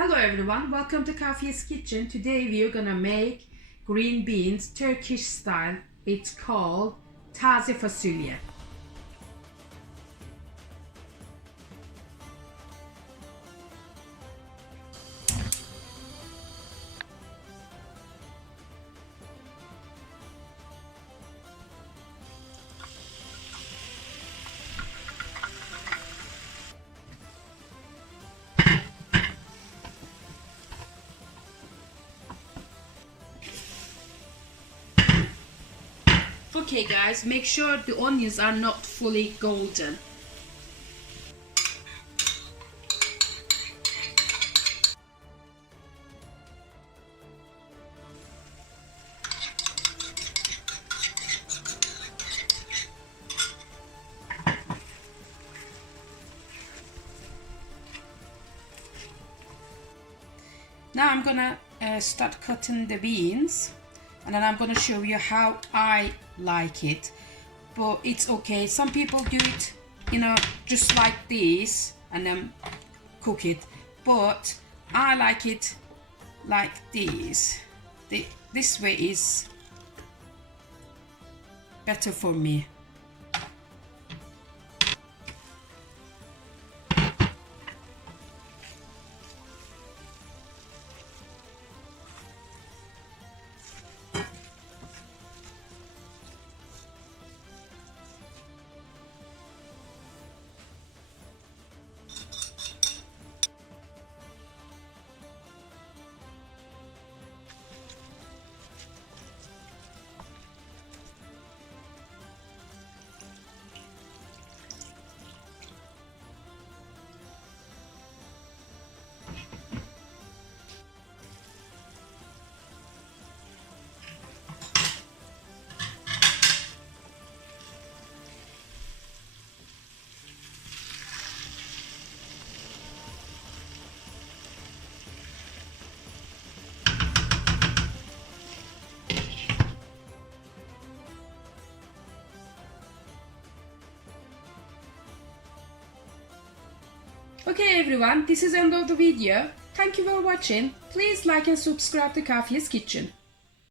Hello everyone, welcome to Kafiye's Kitchen. Today we are gonna make green beans Turkish style. It's called Taze Fasulye. Okay guys, make sure the onions are not fully golden. Now I'm gonna start cutting the beans, and then I'm gonna show you how I like it. But it's okay, some people do it, just like this and then cook it. But I like it like this. This way is better for me. Okay everyone, this is the end of the video. Thank you for watching. Please like and subscribe to Kafiye's Kitchen.